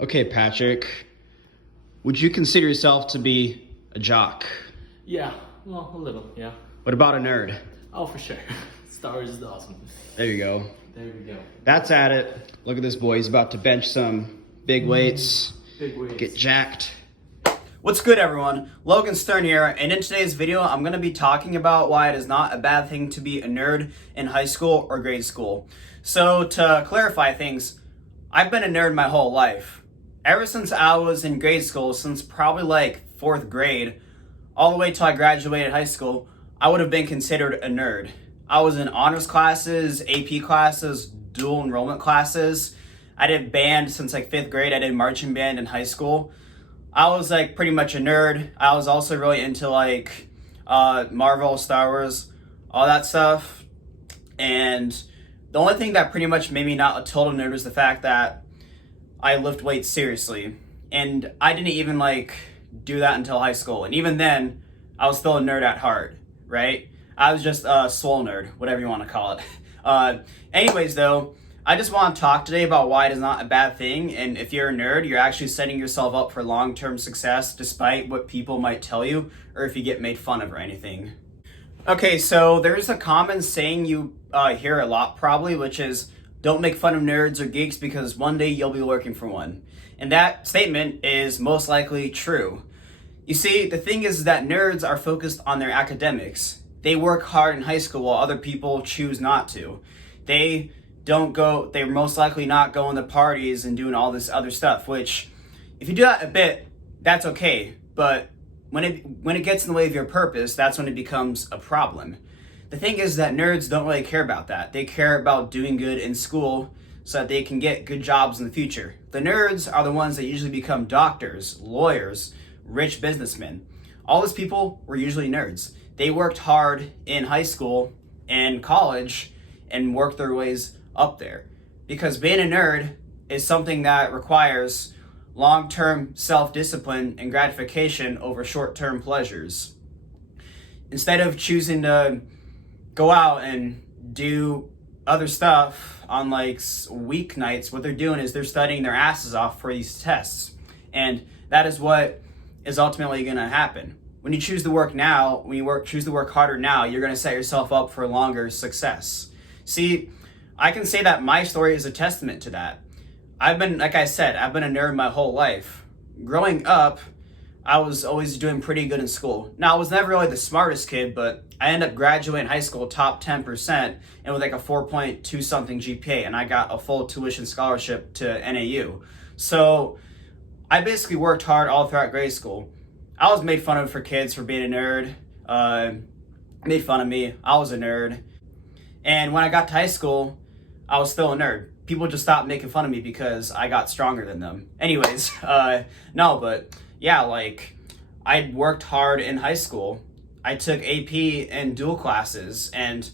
Okay, Patrick, would you consider yourself to be a jock? Yeah, well, a little, yeah. What about a nerd? Oh, for sure. Star Wars is awesome. There you go. There we go. That's at it. Look at this boy. He's about to bench some big weights, Big weights. get jacked. What's good, everyone? Logan Stern here, and in today's video, I'm going to be talking about why it is not a bad thing to be a nerd in high school or grade school. So, to clarify things, I've been a nerd my whole life. Ever since I was in grade school, since probably like 4th grade, all the way till I graduated high school, I would have been considered a nerd. I was in honors classes, AP classes, dual enrollment classes. I did band since like 5th grade. I did marching band in high school. I was like pretty much a nerd. I was also really into like Marvel, Star Wars, all that stuff. And the only thing that pretty much made me not a total nerd was the fact that I lift weights seriously. And I didn't even like do that until high school. And even then, I was still a nerd at heart, right? I was just a swole nerd, whatever you want to call it. Anyways, though, I just want to talk today about why it is not a bad thing. And if you're a nerd, you're actually setting yourself up for long-term success despite what people might tell you or if you get made fun of or anything. Okay, so there's a common saying you hear a lot probably, which is don't make fun of nerds or geeks because one day you'll be working for one. And that statement is most likely true. You see, the thing is that nerds are focused on their academics. They work hard in high school while other people choose not to. They're most likely not going to parties and doing all this other stuff, which if you do that a bit, that's okay. But when it gets in the way of your purpose, that's when it becomes a problem. The thing is that nerds don't really care about that. They care about doing good in school so that they can get good jobs in the future. The nerds are the ones that usually become doctors, lawyers, rich businessmen. All those people were usually nerds. They worked hard in high school and college and worked their ways up there. Because being a nerd is something that requires long-term self-discipline and gratification over short-term pleasures. Instead of choosing to go out and do other stuff on like weeknights, what they're doing is they're studying their asses off for these tests. And that is what is ultimately going to happen. When you choose to work now, choose to work harder now, you're going to set yourself up for longer success. See, I can say that my story is a testament to that. Like I said, I've been a nerd my whole life. Growing up, I was always doing pretty good in school. Now, I was never really the smartest kid, but I ended up graduating high school top 10% and with like a 4.2 something GPA, and I got a full tuition scholarship to NAU. So I basically worked hard all throughout grade school. I was made fun of for kids for being a nerd. Made fun of me. I was a nerd. And when I got to high school, I was still a nerd. People just stopped making fun of me because I got stronger than them. Anyways, yeah, like I worked hard in high school. I took AP and dual classes, and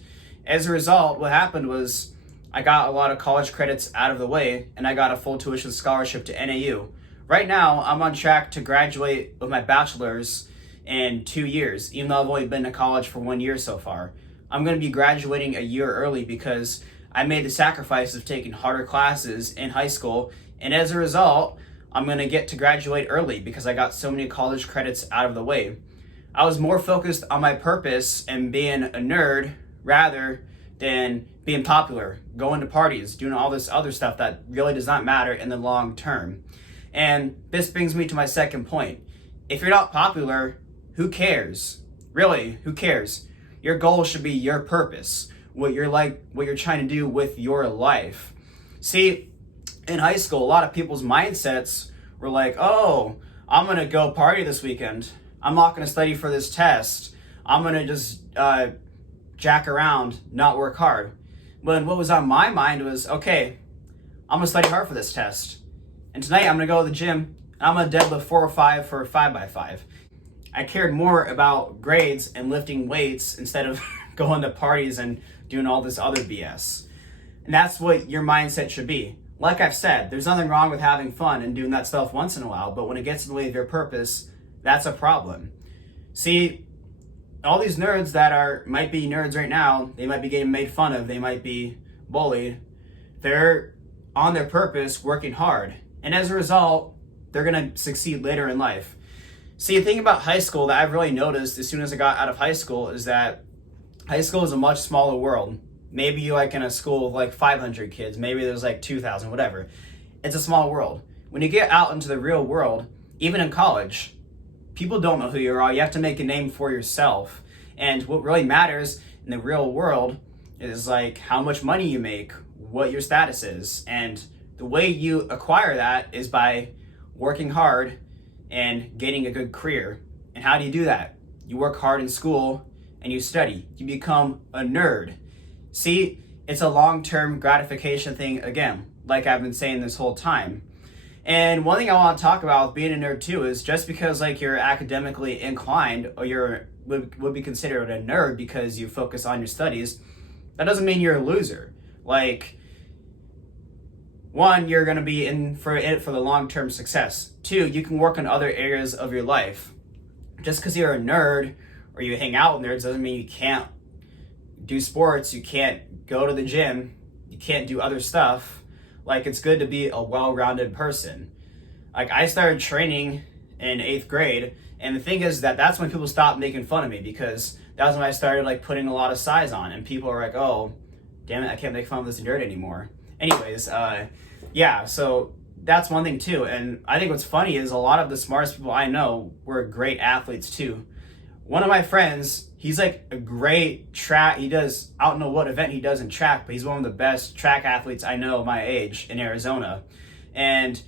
as a result, what happened was I got a lot of college credits out of the way, and I got a full tuition scholarship to NAU. Right now, I'm on track to graduate with my bachelor's in 2 years, even though I've only been to college for 1 year so far. I'm going to be graduating a year early because I made the sacrifice of taking harder classes in high school, and as a result, I'm going to get to graduate early because I got so many college credits out of the way. I was more focused on my purpose and being a nerd rather than being popular, going to parties, doing all this other stuff that really does not matter in the long term. And this brings me to my second point. If you're not popular, who cares? Really, who cares? Your goal should be your purpose, what you're trying to do with your life. See, in high school, a lot of people's mindsets were like, oh, I'm going to go party this weekend. I'm not going to study for this test. I'm going to just jack around, not work hard. When what was on my mind was, okay, I'm going to study hard for this test. And tonight I'm going to go to the gym and I'm going to deadlift 405 for a 5x5. I cared more about grades and lifting weights instead of going to parties and doing all this other BS. And that's what your mindset should be. Like I've said, there's nothing wrong with having fun and doing that stuff once in a while, but when it gets in the way of your purpose, that's a problem. See, all these nerds that might be nerds right now, they might be getting made fun of, they might be bullied. They're on their purpose, working hard. And as a result, they're going to succeed later in life. See, the thing about high school that I've really noticed as soon as I got out of high school is that high school is a much smaller world. Maybe you like in a school of like 500 kids, maybe there's like 2,000, whatever. It's a small world. When you get out into the real world, even in college, people don't know who you are. You have to make a name for yourself. And what really matters in the real world is like how much money you make, what your status is. And the way you acquire that is by working hard and getting a good career. And how do you do that? You work hard in school and you study. You become a nerd. See, it's a long-term gratification thing again, like I've been saying this whole time. And one thing I want to talk about with being a nerd too is just because like you're academically inclined or would be considered a nerd because you focus on your studies, that doesn't mean you're a loser. Like, one, you're going to be in for the long-term success. Two, you can work on other areas of your life. Just because you're a nerd or you hang out with nerds doesn't mean you can't do sports, you can't go to the gym, you can't do other stuff. Like, it's good to be a well-rounded person. Like, I started training in 8th grade, and the thing is that that's when people stopped making fun of me, because that was when I started like putting a lot of size on, and people were like, oh, damn it, I can't make fun of this nerd anymore. Anyways, yeah, so that's one thing too. And I think what's funny is a lot of the smartest people I know were great athletes too. One of my friends, he's like a great track. I don't know what event he does in track, but he's one of the best track athletes I know my age in Arizona. And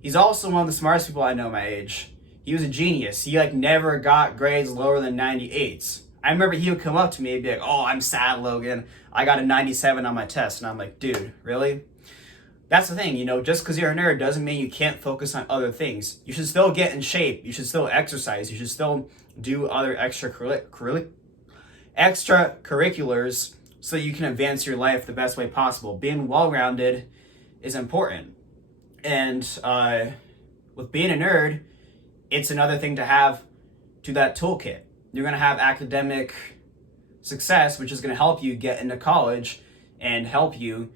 he's also one of the smartest people I know my age. He was a genius. He like never got grades lower than 98s. I remember he would come up to me and be like, oh, I'm sad, Logan. I got a 97 on my test. And I'm like, dude, really? That's the thing, just because you're a nerd doesn't mean you can't focus on other things. You should still get in shape. You should still exercise. You should still do other extracurriculars so you can advance your life the best way possible. Being well-rounded is important. And with being a nerd, it's another thing to have to that toolkit. You're going to have academic success, which is going to help you get into college and help you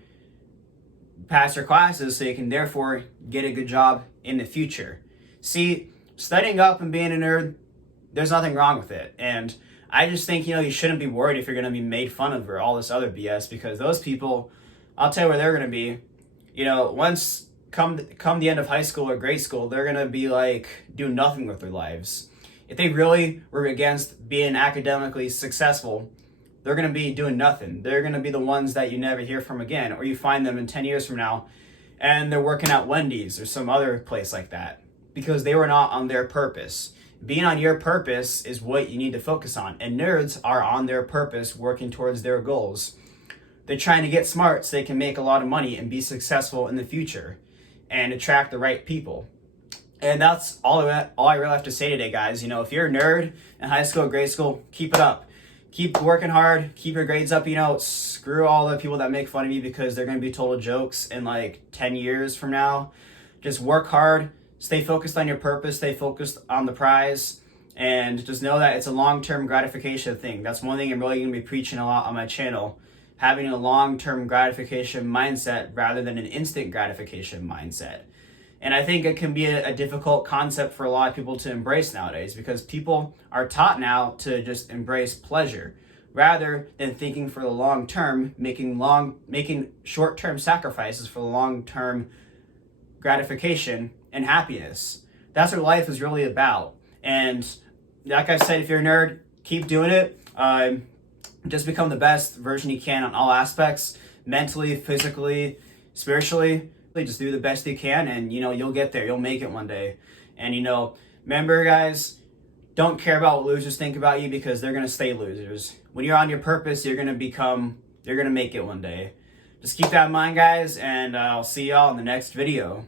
pass your classes so you can therefore get a good job in the future. See, studying up and being a nerd, there's nothing wrong with it. And I just think, you shouldn't be worried if you're going to be made fun of or all this other BS, because those people, I'll tell you where they're going to be. Once come the end of high school or grade school, they're going to be like doing nothing with their lives. If they really were against being academically successful, they're going to be doing nothing. They're going to be the ones that you never hear from again, or you find them in 10 years from now and they're working at Wendy's or some other place like that because they were not on their purpose. Being on your purpose is what you need to focus on. And nerds are on their purpose, working towards their goals. They're trying to get smart so they can make a lot of money and be successful in the future and attract the right people. And that's all I really have to say today, guys. If you're a nerd in high school or grade school, keep it up. Keep working hard. Keep your grades up. Screw all the people that make fun of you because they're going to be told jokes in like 10 years from now. Just work hard. Stay focused on your purpose. Stay focused on the prize. And just know that it's a long-term gratification thing. That's one thing I'm really going to be preaching a lot on my channel. Having a long-term gratification mindset rather than an instant gratification mindset. And I think it can be a difficult concept for a lot of people to embrace nowadays because people are taught now to just embrace pleasure rather than thinking for the long term, making short-term sacrifices for the long-term gratification and happiness. That's what life is really about. And like I said, if you're a nerd, keep doing it. Just become the best version you can on all aspects, mentally, physically, spiritually. Just do the best you can and you'll get there. You'll make it one day. And remember, guys, don't care about what losers think about you because they're going to stay losers. When you're on your purpose, you're going to make it one day. Just keep that in mind, guys, and I'll see y'all in the next video.